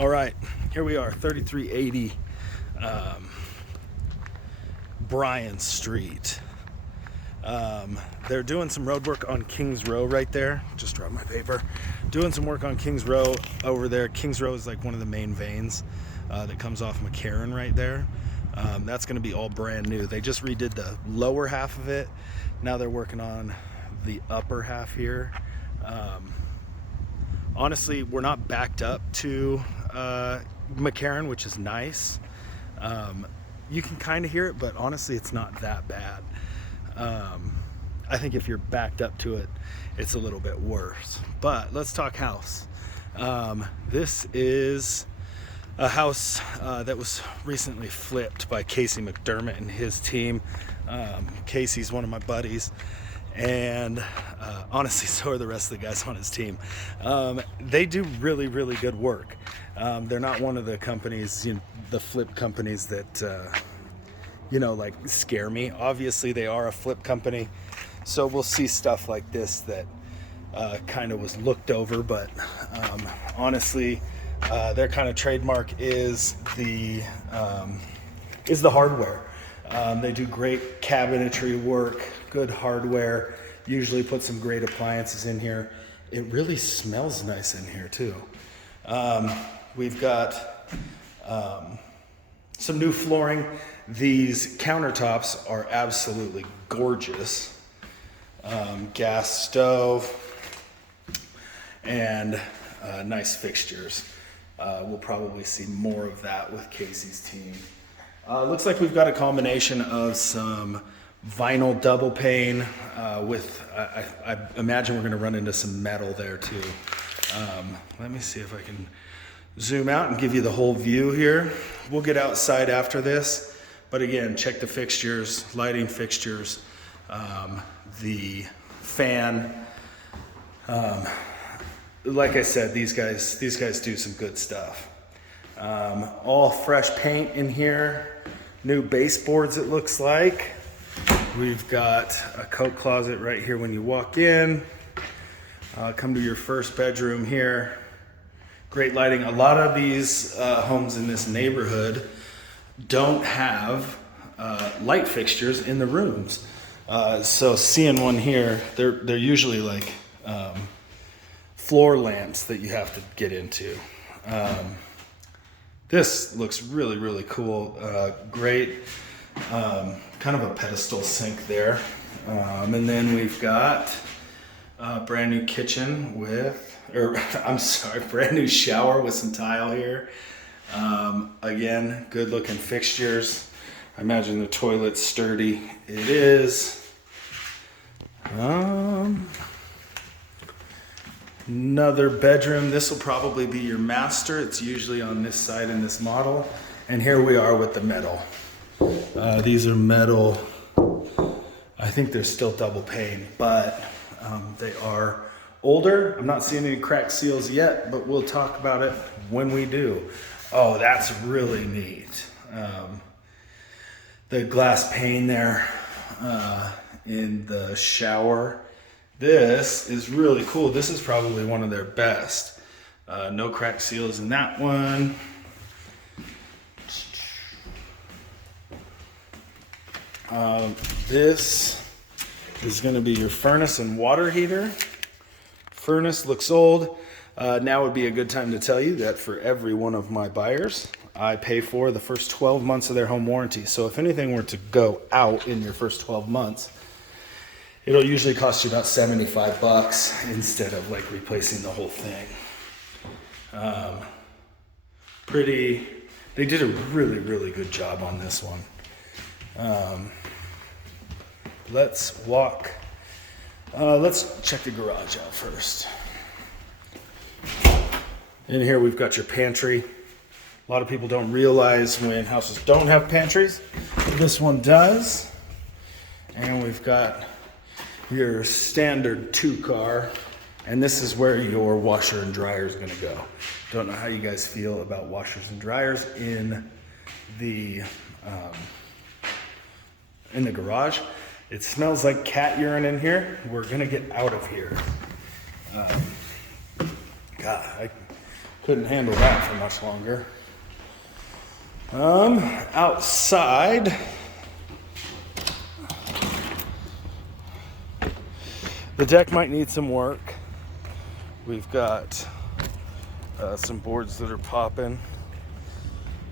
All right, here we are, 3380 Bryan Street. They're doing some road work on Kings Row right there. Just dropped my paper. Doing some work on Kings Row over there. Kings Row is like one of the main veins that comes off McCarran right there. That's going to be all brand new. They just redid the lower half of it. Now they're working on the upper half here. Honestly, we're not backed up to McCarran, which is nice. You can kind of hear it, but honestly, it's not that bad. I think if you're backed up to it, it's a little bit worse. But let's talk house. This is a house that was recently flipped by Casey McDermott and his team. Casey's one of my buddies, and honestly, so are the rest of the guys on his team. They do really, really good work. They're not one of the companies, the flip companies that, like scare me. Obviously, they are a flip company, so we'll see stuff like this that kind of was looked over. But honestly, their kind of trademark is the hardware. They do great cabinetry work, good hardware. Usually put some great appliances in here. It really smells nice in here too. We've got some new flooring. These countertops are absolutely gorgeous. Gas stove and nice fixtures. We'll probably see more of that with Casey's team. Looks like we've got a combination of some vinyl double pane with, I imagine we're going to run into some metal there too. Let me see if I can zoom out and give you the whole view here. We'll get outside after this, but again, check the fixtures, lighting fixtures, the fan. Like I said, these guys do some good stuff. All fresh paint in here, new baseboards it looks like. We've got a coat closet right here when you walk in. Come to your first bedroom here. Great lighting. A lot of these homes in this neighborhood don't have light fixtures in the rooms. So seeing one here, they're usually like floor lamps that you have to get into. This looks really, really cool. Great, kind of a pedestal sink there. And then we've got a brand new kitchen brand new shower with some tile here. Again, good looking fixtures. I imagine the toilet's sturdy. It is. Another bedroom. This will probably be your master. It's usually on this side in this model. And here we are with the metal. These are metal. I think they're still double pane, but they are older. I'm not seeing any cracked seals yet, but we'll talk about it when we do. Oh, that's really neat. The glass pane there in the shower. This is really cool. This is probably one of their best. No cracked seals in that one. This is going to be your furnace and water heater. Furnace looks old. Now would be a good time to tell you that for every one of my buyers, I pay for the first 12 months of their home warranty. So if anything were to go out in your first 12 months, it'll usually cost you about $75 instead of like replacing the whole thing. They did a really, really good job on this one. Let's check the garage out first. In here we've got your pantry. A lot of people don't realize when houses don't have pantries. This one does. And we've got your standard 2-car. And this is where your washer and dryer is going to go. Don't know how you guys feel about washers and dryers in the garage. It smells like cat urine in here. We're gonna get out of here. God, Couldn't handle that for much longer. Outside, the deck might need some work. We've got some boards that are popping,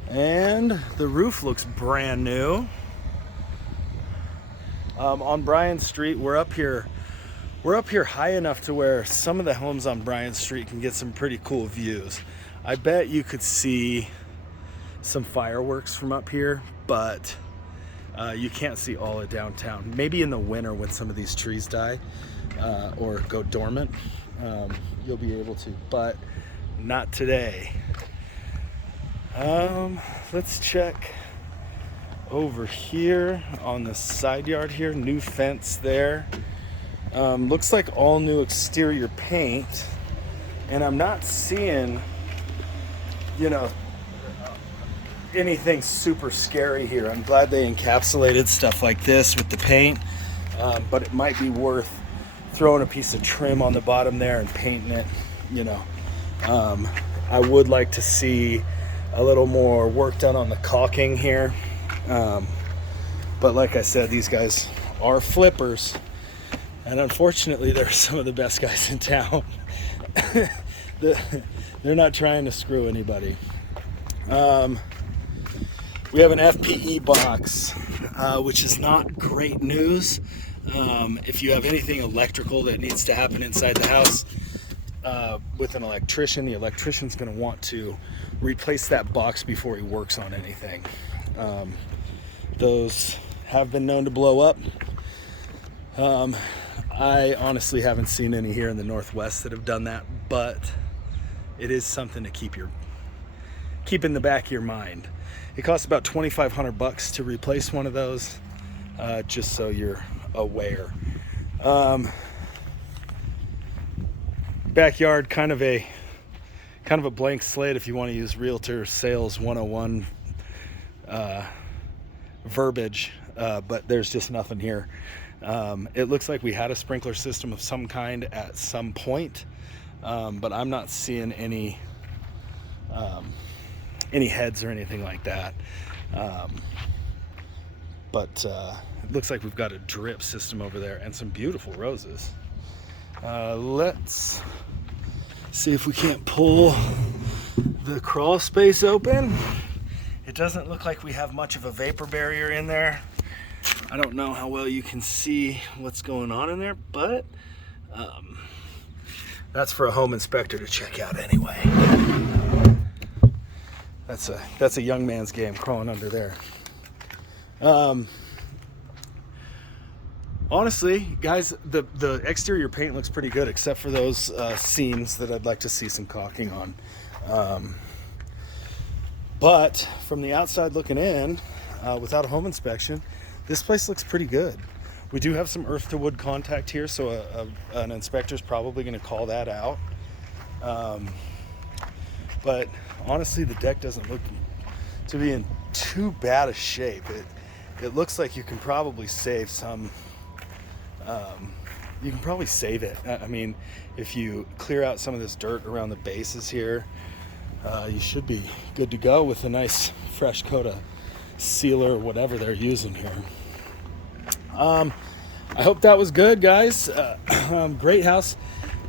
and the roof looks brand new. On Bryan Street, we're up here high enough to where some of the homes on Bryan Street can get some pretty cool views. I bet you could see some fireworks from up here, but you can't see all of downtown. Maybe in the winter when some of these trees die or go dormant, you'll be able to, but not today. Let's check over here on the side yard here. New fence there. Looks like all new exterior paint, and I'm not seeing, anything super scary here. I'm glad they encapsulated stuff like this with the paint, but it might be worth throwing a piece of trim on the bottom there and painting it. I would like to see a little more work done on the caulking here, but like I said, these guys are flippers, and unfortunately they're some of the best guys in town. They're not trying to screw anybody. We have an FPE box, which is not great news. If you have anything electrical that needs to happen inside the house with an electrician, the electrician's going to want to replace that box before he works on anything. Those have been known to blow up. I honestly haven't seen any here in the Northwest that have done that, but it is something to keep in the back of your mind. It costs about $2,500 to replace one of those, just so you're aware. Backyard, kind of a blank slate if you want to use Realtor Sales 101 verbiage, but there's just nothing here. It looks like we had a sprinkler system of some kind at some point, but I'm not seeing any heads or anything like that. But it looks like we've got a drip system over there and some beautiful roses. Let's see if we can't pull the crawl space open. It doesn't look like we have much of a vapor barrier in there. I don't know how well you can see what's going on in there, but that's for a home inspector to check out anyway. That's a young man's game, crawling under there. Honestly, guys, the exterior paint looks pretty good, except for those seams that I'd like to see some caulking on. But from the outside looking in, without a home inspection, this place looks pretty good. We do have some earth to wood contact here, so an inspector's probably going to call that out. But honestly, the deck doesn't look to be in too bad a shape. It looks like you can probably save some. You can probably save it. I mean, if you clear out some of this dirt around the bases here, you should be good to go with a nice fresh coat of sealer or whatever they're using here. I hope that was good, guys. Great house.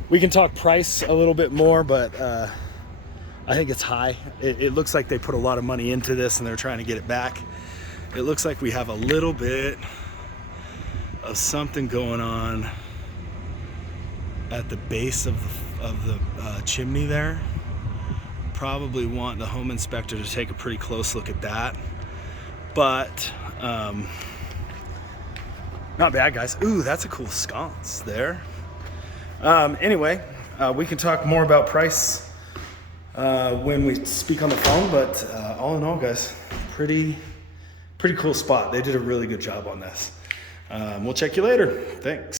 We can talk price a little bit more, but I think it's high. It looks like they put a lot of money into this and they're trying to get it back. It looks like we have a little bit of something going on at the base of the chimney there. Probably want the home inspector to take a pretty close look at that. But not bad, guys. Ooh, that's a cool sconce there. Anyway, we can talk more about price when we speak on the phone, but all in all, guys, pretty cool spot. They did a really good job on this. We'll check you later. Thanks.